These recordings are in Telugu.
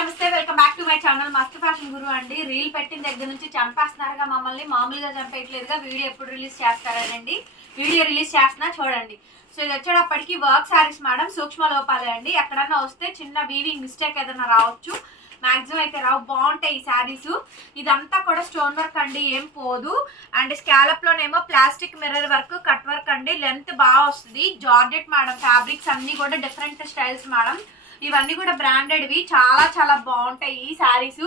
నమస్తే welcome back to my channel. Mastu fashion Guru అండి. రీల్ పెట్టిన దగ్గర నుంచి చంపేస్తున్నారుగా మమ్మల్ని. మామూలుగా చంపేయట్లేదుగా. వీడియో ఎప్పుడు రిలీజ్ చేస్తారనండి. వీడియో రిలీజ్ చేస్తున్నా చూడండి. సో ఇది వచ్చేటప్పటికి వర్క్ శారీస్ మేడం సూక్ష్మ లోపాలే అండి. ఎక్కడన్నా వస్తే చిన్న వీవింగ్ మిస్టేక్ ఏదైనా రావచ్చు. మ్యాక్సిమం అయితే రావు. బాగుంటాయి ఈ శారీస్ ఇదంతా కూడా స్టోన్ వర్క్ అండి. ఏం పోదు. And స్కాలప్లోనేమో plastic mirror work cut work అండి. లెంత్ బాగా వస్తుంది. జార్జెట్ మేడం ఫ్యాబ్రిక్స్ అన్నీ కూడా డిఫరెంట్ స్టైల్స్ మేడం ఇవన్నీ కూడా బ్రాండెడ్వి. చాలా చాలా బాగుంటాయి ఈ saris.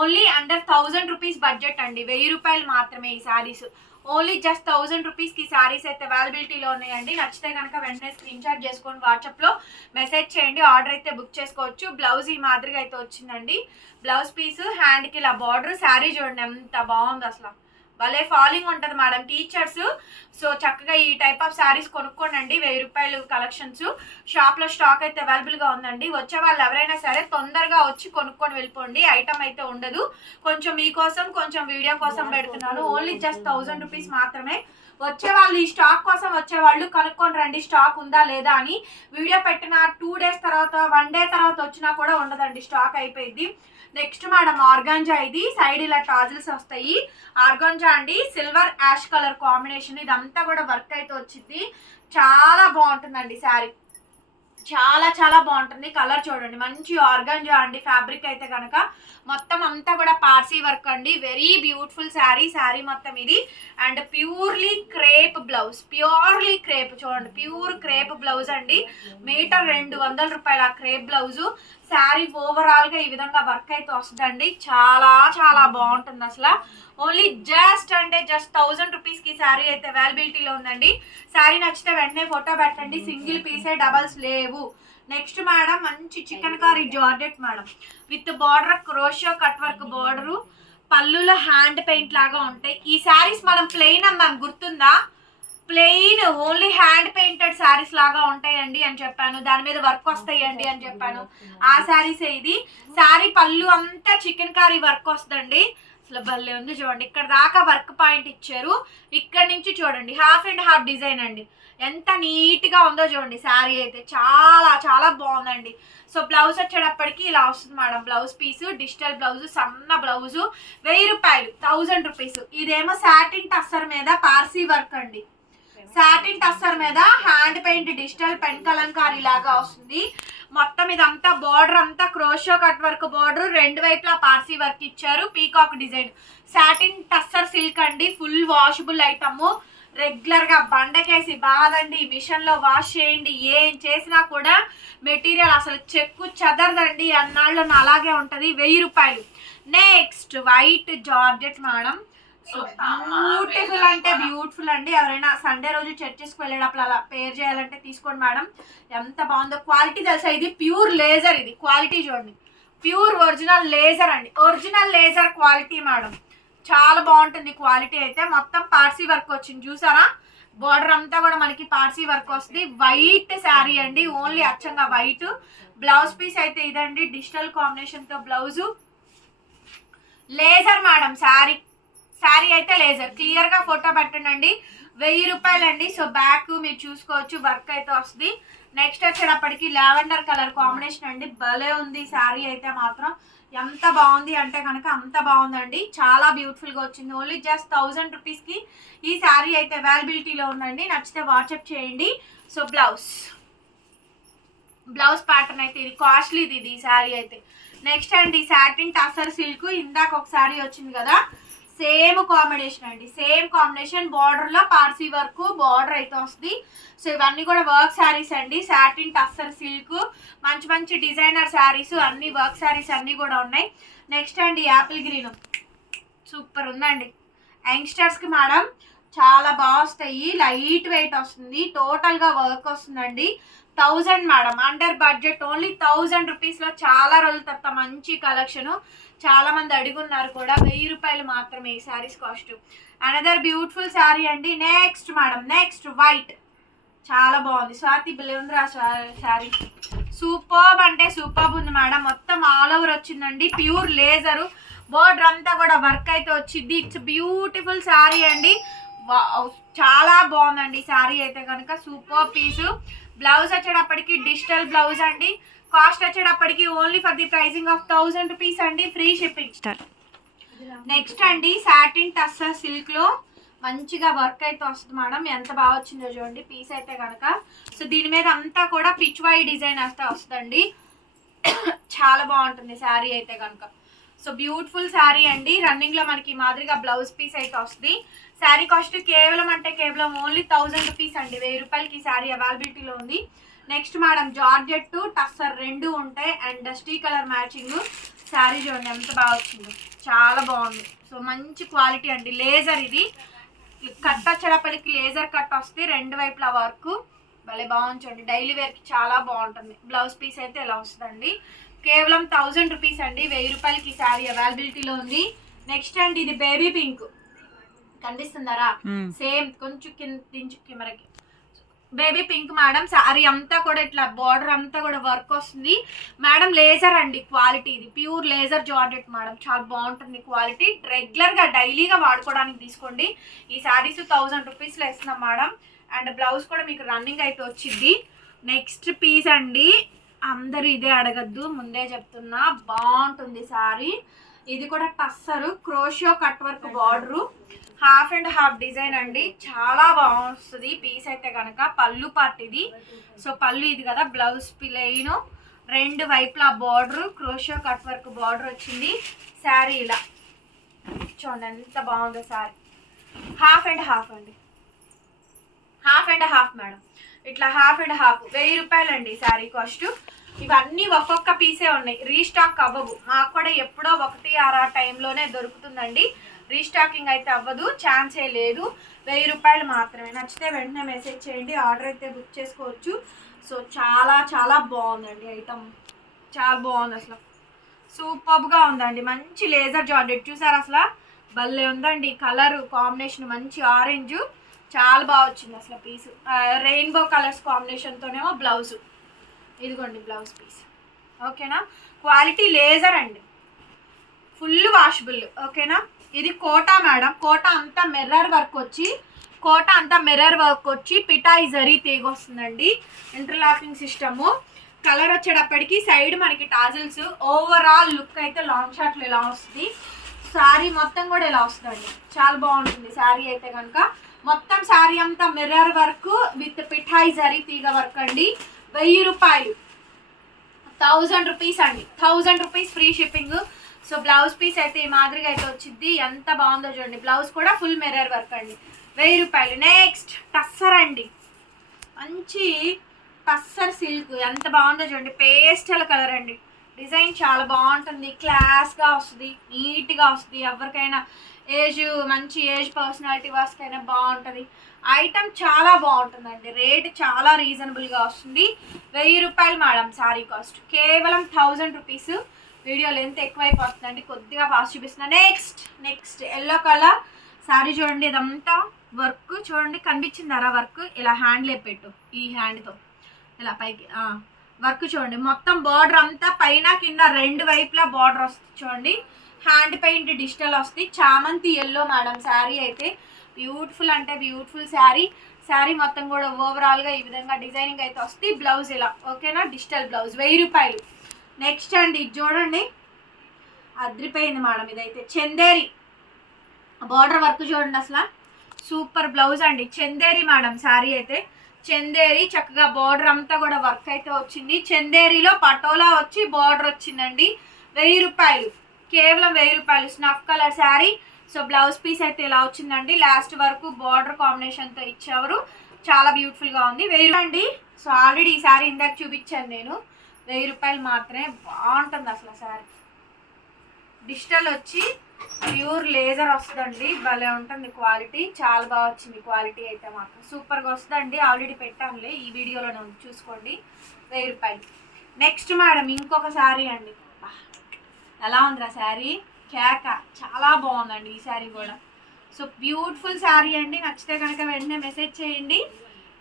Only under thousand rupees budget అండి. వెయ్యి రూపాయలు మాత్రమే ఈ శారీస్. ఓన్లీ జస్ట్ థౌజండ్ రూపీస్కి శారీస్ అయితే అవైలబిలిటీలో ఉన్నాయండి. నచ్చితే కనుక వెంటనే స్క్రీన్ షాట్ చేసుకొని వాట్సాప్లో మెసేజ్ చేయండి. ఆర్డర్ అయితే బుక్ చేసుకోవచ్చు. బ్లౌజ్ ఈ మాదిరిగా అయితే వచ్చిందండి. బ్లౌజ్ పీస్ హ్యాండ్కి ఇలా బార్డర్ శారీ చూడండి ఎంత బాగుంది అసలు. భలే ఫాలింగ్ ఉంటుంది మేడం. టీచర్స్ సో చక్కగా ఈ టైప్ ఆఫ్ శారీస్ కొనుక్కోండి వెయ్యి రూపాయలు కలెక్షన్స్ షాప్లో స్టాక్ అయితే అవైలబుల్గా ఉందండి. వచ్చే వాళ్ళు ఎవరైనా సరే తొందరగా వచ్చి కొనుక్కొని వెళ్ళిపోండి. ఐటమ్ అయితే ఉండదు. కొంచెం మీకోసం కొంచెం వీడియో కోసం పెడుతున్నాను. ఓన్లీ జస్ట్ థౌజండ్ రూపీస్ మాత్రమే. వచ్చే వాళ్ళు ఈ స్టాక్ కోసం వచ్చే వాళ్ళు కనుక్కొని రండి. స్టాక్ ఉందా లేదా అని. వీడియో పెట్టిన టూ డేస్ తర్వాత వన్ డే తర్వాత వచ్చినా కూడా ఉండదండి. స్టాక్ అయిపోయింది. నెక్స్ట్ మేడం ఆర్గాంజా ఇది. సైడ్ ఇలా టాజిల్స్ వస్తాయి. ఆర్గాంజా అండి సిల్వర్ యాష్ కలర్ కాంబినేషన్ ఇదంతా కూడా వర్క్ అయితే వచ్చింది. చాలా బాగుంటుందండి శారీ. చాలా చాలా బాగుంటుంది. కలర్ చూడండి మంచి ఆర్గాంజా అండి ఫ్యాబ్రిక్ అయితే కనుక మొత్తం అంతా కూడా పార్సీ వర్క్ అండి. వెరీ బ్యూటిఫుల్ శారీ శారీ మొత్తం ఇది. And purely crepe blouse purely crepe చూడండి ప్యూర్ క్రేప్ బ్లౌజ్ అండి. మీటర్ రెండు వందల రూపాయల క్రేప్ బ్లౌజు శారీ ఓవరాల్గా ఈ విధంగా వర్క్ అయితే వస్తుందండి. చాలా చాలా బాగుంటుంది అసలు. ఓన్లీ జస్ట్ అంటే జస్ట్ థౌజండ్ రూపీస్కి శారీ అయితే అవైలబిలిటీలో ఉందండి. శారీ నచ్చితే వెంటనే ఫోటో పెట్టండి. సింగిల్ పీసే డబల్స్ లేవు. నెక్స్ట్ మేడం మంచి chikankari georgette madam with border crochet cut work border పళ్ళులో హ్యాండ్ పెయింట్ లాగా ఉంటాయి. ఈ శారీస్ మనం ప్లెయిన్ అమ్మాం గుర్తుందా? Plain only hand painted saris లాగా ఉంటాయండి అని చెప్పాను. దాని మీద వర్క్ వస్తాయండి అని చెప్పాను. ఆ శారీస్ ఇది? శారీ పళ్ళు అంతా చికెన్ కర్రీ వర్క్ వస్తుందండి. అసలు భలే ఉంది చూడండి. ఇక్కడ దాకా వర్క్ పాయింట్ ఇచ్చారు. ఇక్కడ నుంచి చూడండి. హాఫ్ అండ్ హాఫ్ డిజైన్ అండి. ఎంత నీట్గా ఉందో చూడండి శారీ అయితే. చాలా చాలా బాగుందండి. సో బ్లౌజ్ వచ్చేటప్పటికి ఇలా వస్తుంది madam. Blouse piece digital blouse సన్న బ్లౌజు వెయ్యి రూపాయలు థౌజండ్ రూపీస్ ఇదేమో సాటిన్ టస్సర్ మీద పార్సీ వర్క్ అండి. సాటిన్ టస్సర్ మీద hand paint digital pen kalamkari లాగా వస్తుంది. మొత్తం ఇదంతా బార్డర్ అంతా క్రోషో కట్ వర్క్ బార్డర్ రెండు వైపులా పార్సీ వర్క్ ఇచ్చారు. Peacock design satin tussar silk అండి ఫుల్ వాషబుల్ ఐటమ్ రెగ్యులర్గా బండకేసి బాదండి మిషన్లో వాష్ చేయండి ఏం చేసినా కూడా మెటీరియల్ అసలు చెక్కు చదరదండి. అన్నాళ్ళు అలాగే ఉంటుంది. వెయ్యి రూపాయలు. Next white georgette madam beautiful అంటే బ్యూటిఫుల్ అండి. ఎవరైనా సండే రోజు చర్చెస్కి వెళ్ళేటప్పుడు అలా పేర్ చేయాలంటే తీసుకోండి మేడం. ఎంత బాగుందో క్వాలిటీ తెలుసా? ఇది ప్యూర్ లేజర్ ఇది. క్వాలిటీ చూడండి. ప్యూర్ ఒరిజినల్ లేజర్ అండి. Original laser quality madam. చాలా బాగుంటుంది క్వాలిటీ అయితే. మొత్తం పార్సీ వర్క్ వచ్చింది. చూసారా? బార్డర్ అంతా కూడా మనకి పార్సీ వర్క్ వస్తుంది. వైట్ శారీ అండి. ఓన్లీ అచ్చంగా వైట్ బ్లౌజ్ పీస్ అయితే ఇదండి. డిజిటల్ కాంబినేషన్తో blouse laser madam sari sari అయితే లేజర్. క్లియర్గా ఫోటో పెట్టండి వెయ్యి రూపాయలు అండి సో బ్యాక్ మీరు చూసుకోవచ్చు. వర్క్ అయితే వస్తుంది. నెక్స్ట్ వచ్చేటప్పటికి లావెండర్ కలర్ కాంబినేషన్ అండి. భలే ఉంది శారీ అయితే మాత్రం. ఎంత బాగుంది అంటే కనుక అంత బాగుందండి. చాలా బ్యూటిఫుల్గా వచ్చింది. ఓన్లీ జస్ట్ థౌజండ్ రూపీస్కి ఈ శారీ అయితే అవైలబిలిటీలో ఉందండి. నచ్చితే వాట్సాప్ చేయండి. సో బ్లౌజ్ బ్లౌజ్ ప్యాటర్న్ అయితే ఇది. కాస్ట్లీది ఇది ఈ శారీ అయితే. నెక్స్ట్ అండి సాటిన్ టసర్ సిల్క్ ఇందాక ఒక శారీ వచ్చింది కదా. సేమ్ కాంబినేషన్ అండి. సేమ్ కాంబినేషన్ బార్డర్లో పార్సీ వర్క్ బార్డర్ అయితే వస్తుంది. సో ఇవన్నీ కూడా వర్క్ శారీస్ అండి. సాటిన్ టస్సర్ సిల్క్ మంచి మంచి డిజైనర్ శారీస్ అన్ని వర్క్ శారీస్ అన్ని కూడా ఉన్నాయి. నెక్స్ట్ అండి యాపిల్ గ్రీన్ సూపర్ ఉందండి. యంగ్స్టర్స్కి మేడం చాలా బాగా వస్తాయి. లైట్ వెయిట్ వస్తుంది. టోటల్గా వర్క్ వస్తుందండి. Thousand madam. Under budget only thousand రూపీస్లో చాలా రోజుల తర్వాత మంచి కలెక్షన్. చాలా మంది అడుగున్నారు కూడా వెయ్యి రూపాయలు మాత్రమే ఈ saris cost. Another beautiful sari అండి. Next madam. నెక్స్ట్ వైట్ చాలా బాగుంది. స్వాతి బిలేంద్ర శారీ సూపర్బ్ అంటే సూపర్బ్ ఉంది మేడం. మొత్తం ఆల్ ఓవర్ వచ్చిందండి. ప్యూర్ లేజరు బోర్డర్ అంతా కూడా వర్క్ అయితే వచ్చింది. ఇట్స్ బ్యూటిఫుల్ శారీ అండి. చాలా బాగుందండి శారీ అయితే కనుక. సూపర్ పీసు బ్లౌజ్ వచ్చేటప్పటికి డిజిటల్ బ్లౌజ్ అండి. కాస్ట్ వచ్చేటప్పటికి only for the pricing of thousand rupees అండి. ఫ్రీ షిప్పింగ్ నెక్స్ట్ అండి సాటిన్ టస్సర్ సిల్క్లో మంచిగా వర్క్ అయితే వస్తుంది మేడం ఎంత బాగా వచ్చిందో చూడండి పీస్ అయితే కనుక. సో దీని మీద అంతా కూడా పిచ్ వై డిజైన్ అయితే వస్తుందండి. చాలా బాగుంటుంది శారీ అయితే కనుక. సో బ్యూటిఫుల్ శారీ అండి. రన్నింగ్లో మనకి ఈ మాదిరిగా బ్లౌజ్ పీస్ అయితే వస్తుంది. శారీ కాస్ట్ కేవలం అంటే కేవలం ఓన్లీ థౌజండ్ రూపీస్ అండి. వెయ్యి రూపాయలకి శారీ అవైలబిలిటీలో ఉంది. నెక్స్ట్ మేడం జార్జెట్ టస్సర్ రెండు ఉంటాయి. And dusty colour matching sari చూడండి ఎంత బాగా వచ్చింది. చాలా బాగుంది. సో మంచి క్వాలిటీ అండి. లేజర్ ఇది. కట్ వచ్చేటప్పటికి లేజర్ కట్ వస్తే రెండు వైపులా వర్క్ భలే బాగుంచండి డైలీ వేర్కి చాలా బాగుంటుంది. బ్లౌజ్ పీస్ అయితే ఇలా వస్తుందండి. కేవలం థౌజండ్ రూపీస్ అండి. వెయ్యి రూపాయలకి ఈ శారీ అవైలబిలిటీలో ఉంది. నెక్స్ట్ అండి ఇది బేబీ పింక్ కనిపిస్తుందరా? సేమ్ కొంచెం కింద దించు కెమెరాకి. బేబీ పింక్ మేడం సారీ అంతా కూడా ఇట్లా బార్డర్ అంతా కూడా వర్క్ వస్తుంది. మేడం లేజర్ అండి క్వాలిటీ ఇది. ప్యూర్ లేజర్ జార్జెట్ మేడం చాలా బాగుంటుంది క్వాలిటీ రెగ్యులర్గా డైలీగా వాడుకోవడానికి తీసుకోండి. ఈ శారీస్ థౌజండ్ రూపీస్లో ఇస్తున్నాం మేడం అండ్ బ్లౌజ్ కూడా మీకు రన్నింగ్ అయితే వచ్చింది. నెక్స్ట్ పీస్ అండి. అందరూ ఇదే అడగద్దు ముందే చెప్తున్నా. బాగుంటుంది శారీ ఇది కూడా tussar crochet cut work border. Half and half design అండి. చాలా బాగుంటుంది. పీస్ అయితే కనుక పళ్ళు పార్ట్ ఇది. సో పళ్ళు ఇది కదా బ్లౌజ్ ప్లెయిన్ రెండు వైపులా border crochet cut work border వచ్చింది. శారీ ఇలా. చూడండి ఎంత బాగుందో శారీ హాఫ్ అండ్ హాఫ్ అండి. Half and half madam. ఇట్లా హాఫ్ అండ్ హాఫ్ వెయ్యి రూపాయలండి శారీ కాస్ట్. ఇవన్నీ ఒక్కొక్క పీసే ఉన్నాయి. రీస్టాక్ అవ్వవు. మాకు కూడా ఎప్పుడో ఒకటి ఆరు టైంలోనే దొరుకుతుందండి. రీస్టాకింగ్ అయితే అవ్వదు. ఛాన్సే లేదు. వెయ్యి రూపాయలు మాత్రమే. నచ్చితే వెంటనే మెసేజ్ చేయండి. ఆర్డర్ అయితే బుక్ చేసుకోవచ్చు. సో చాలా చాలా బాగుందండి ఐటమ్ చాలా బాగుంది అసలు. సూపర్గా ఉందండి. మంచి లేజర్ జార్జెట్ చూసారు అసలు? భలే ఉందండి. కలర్ కాంబినేషన్ మంచి ఆరెంజ్ చాలా బాగా వచ్చింది అసలు పీస్. రెయిన్బో కలర్స్ కాంబినేషన్తోనేమో బ్లౌజ్ ఇదిగోండి బ్లౌజ్ పీస్ ఓకేనా? క్వాలిటీ లేజర్ అండి. ఫుల్ వాషబుల్ ఓకేనా? ఇది కోటా మేడం. కోటా అంతా మిర్రర్ వర్క్ వచ్చి కోటా అంతా మిర్రర్ వర్క్ వచ్చి పిటాయి జరీ తీగ వస్తుందండి. ఇంటర్లాకింగ్ సిస్టము కలర్ వచ్చేటప్పటికి సైడ్ మనకి టాజిల్స్ ఓవరాల్ లుక్ అయితే లాంగ్ షార్ట్లు ఇలా వస్తుంది? శారీ మొత్తం కూడా ఇలా వస్తుందండి? చాలా బాగుంటుంది. శారీ అయితే కనుక మొత్తం శారీ అంతా మిర్రర్ వర్క్ విత్ పిఠాయి జరీ తీగ వర్క్ అండి. వెయ్యి రూపాయలు. థౌజండ్ రూపీస్ అండి. Thousand rupees free shipping. So blouse piece అయితే ఈ మాదిరిగా అయితే వచ్చింది ఎంత బాగుందో చూడండి. బ్లౌజ్ కూడా ఫుల్ మిర్రర్ వర్క్ అండి. వెయ్యి రూపాయలు. నెక్స్ట్ టస్సర్ అండి. మంచి టస్సర్ సిల్క్. ఎంత బాగుందో చూడండి. పేస్టల్ కలర్ అండి. డిజైన్ చాలా బాగుంటుంది క్లాస్గా వస్తుంది నీట్గా వస్తుంది. ఎవరికైనా ఏజ్ మంచి ఏజ్ పర్సనాలిటీ వాస్కైనా బాగుంటుంది. ఐటమ్ చాలా బాగుంటుందండి. రేట్ చాలా రీజనబుల్గా వస్తుంది. వెయ్యి రూపాయలు మేడం శారీ కాస్ట్ కేవలం థౌజండ్ రూపీస్ వీడియో లెంత్ ఎక్కువైపోతుందండి. కొద్దిగా ఫాస్ట్ చూపిస్తున్నా. Next next yellow colour sari చూడండి ఇదంతా వర్క్ చూడండి కనిపించిందరా వర్క్ ఇలా హ్యాండ్లే పెట్టు ఈ హ్యాండ్తో ఇలా పైకి వర్క్ చూడండి మొత్తం బార్డర్ అంతా పైన కింద రెండు వైపులా బార్డర్ వస్తుంది చూడండి. హ్యాండ్ పెయింట్ డిజిటల్ వస్తుంది. చామంతి ఎల్లో మేడం శారీ అయితే బ్యూటిఫుల్ అంటే బ్యూటిఫుల్ శారీ శారీ మొత్తం కూడా ఓవరాల్గా ఈ విధంగా డిజైనింగ్ అయితే వస్తుంది. బ్లౌజ్ ఇలా ఓకేనా డిజిటల్ బ్లౌజ్ వెయ్యి రూపాయలు. నెక్స్ట్ అండి ఇది చూడండి. అద్రిపోయింది మేడం ఇదైతే. చందేరి బార్డర్ వర్క్ చూడండి అసలు. సూపర్ బ్లౌజ్ అండి. చందేరి మేడం శారీ అయితే. చందేరి చక్కగా బార్డర్ అంతా కూడా వర్క్ అయితే వచ్చింది. చందేరిలో పటోలా వచ్చి బార్డర్ వచ్చిందండి. వెయ్యి రూపాయలు. కేవలం వెయ్యి రూపాయలు. Snuff colour sari. So blouse piece అయితే ఇలా వచ్చిందండి. లాస్ట్ వరకు బార్డర్ కాంబినేషన్తో ఇచ్చేవారు. చాలా బ్యూటిఫుల్గా ఉంది. వెయ్యి అండి. సో ఆల్రెడీ ఈ శారీ ఇందాక చూపించాను నేను. వెయ్యి రూపాయలు మాత్రమే. బాగుంటుంది అసలు శారీ. డిజిటల్ వచ్చి ప్యూర్ లేజర్ వస్తుందండి. భలే ఉంటుంది క్వాలిటీ. చాలా బాగా వచ్చింది క్వాలిటీ అయితే మాత్రం. సూపర్గా వస్తుందండి. ఆల్రెడీ పెట్టాంలే. ఈ వీడియోలోనే ఉంది. చూసుకోండి. వెయ్యి రూపాయలు. నెక్స్ట్ మేడం ఇంకొక శారీ అండి. ఎలా ఉందిరా శారీ కేక. చాలా బాగుందండి ఈ శారీ కూడా. సో బ్యూటిఫుల్ శారీ అండి. నచ్చితే కనుక వెంటనే మెసేజ్ చేయండి.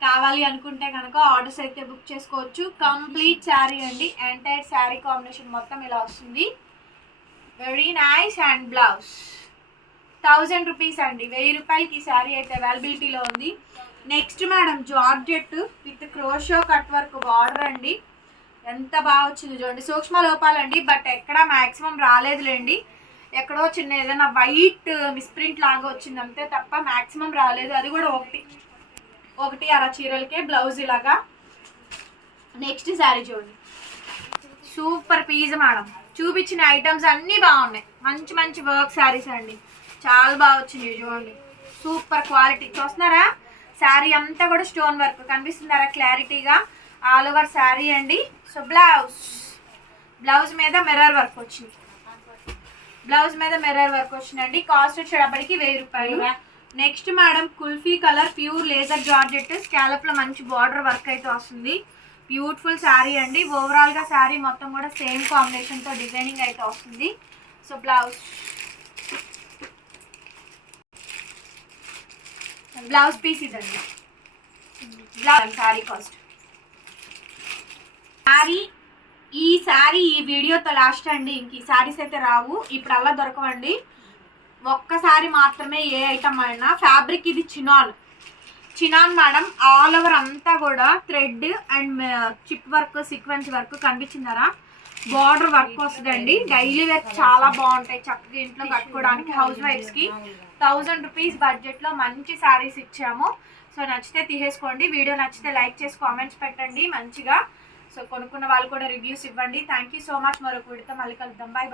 కావాలి అనుకుంటే కనుక ఆర్డర్స్ అయితే బుక్ చేసుకోవచ్చు. కంప్లీట్ శారీ అండి. ఎంటైర్ శారీ కాంబినేషన్ మొత్తం ఇలా వస్తుంది. Very nice and blouse thousand rupees అండి. వెయ్యి రూపాయలకి ఈ శారీ అయితే అవైలబిలిటీలో ఉంది. Next madam georgette with crochet cut work border అండి. ఎంత బాగా వచ్చింది చూడండి. సూక్ష్మ లోపాలండి బట్ ఎక్కడ మ్యాక్సిమం రాలేదులేండి. ఎక్కడో చిన్న ఏదైనా వైట్ మిస్ప్రింట్ లాగా వచ్చింది అంతే తప్ప మ్యాక్సిమం రాలేదు. అది కూడా ఒకటి. ఒకటి అర చీరలకే బ్లౌజ్ ఇలాగా. నెక్స్ట్ శారీ చూడండి. సూపర్ పీజ్ మేడం చూపించిన ఐటమ్స్ అన్నీ బాగున్నాయి. మంచి మంచి వర్క్ శారీస్ అండి. చాలా బాగా వచ్చింది చూడండి. సూపర్ క్వాలిటీ చూస్తున్నారా? శారీ అంతా కూడా స్టోన్ వర్క్ కనిపిస్తున్నారా క్లారిటీగా ఆల్ ఓవర్ శారీ అండి. సో బ్లౌజ్ బ్లౌజ్ మీద మిర్రర్ వర్క్ వచ్చింది. బ్లౌజ్ మీద మిర్రర్ వర్క్ వచ్చిందండి. కాస్ట్ వచ్చేటప్పటికి వెయ్యి రూపాయలు. Next madam kulfi colour pure laser georgette. స్కాలప్లో మంచి బార్డర్ వర్క్ అయితే వస్తుంది. బ్యూటిఫుల్ శారీ అండి. ఓవరాల్గా శారీ మొత్తం కూడా సేమ్ కాంబినేషన్తో డిజైనింగ్ అయితే వస్తుంది. సో బ్లౌజ్ బ్లౌజ్ పీస్ ఇదండి. బ్లౌజ్ శారీ కాస్ట్ శారీ ఈ శారీ ఈ వీడియోతో లాస్ట్ అండి. ఇంక ఈ శారీస్ అయితే రావు. ఇప్పుడు అలా దొరకవండి ఒక్కసారి మాత్రమే ఏ ఐటమ్ అయినా. ఫ్యాబ్రిక్ ఇది chinon. Chinon madam all over అంతా కూడా thread and chip work sequence work కనిపించిందరా? Border work వస్తుందండి. డైలీ వేర్ చాలా బాగుంటాయి చక్కగా ఇంట్లో కట్టుకోవడానికి హౌస్ వైఫ్స్కి థౌజండ్ రూపీస్ బడ్జెట్లో మంచి శారీస్ ఇచ్చాము. సో నచ్చితే తీసేసుకోండి. వీడియో నచ్చితే లైక్ చేసి కామెంట్స్ పెట్టండి మంచిగా. సో కొనుక్కున్న వాళ్ళు కూడా రివ్యూస్ ఇవ్వండి. థ్యాంక్ యూ సో మచ్ మరొక వీడితో మళ్ళీ కలుద్దాం. బాయ్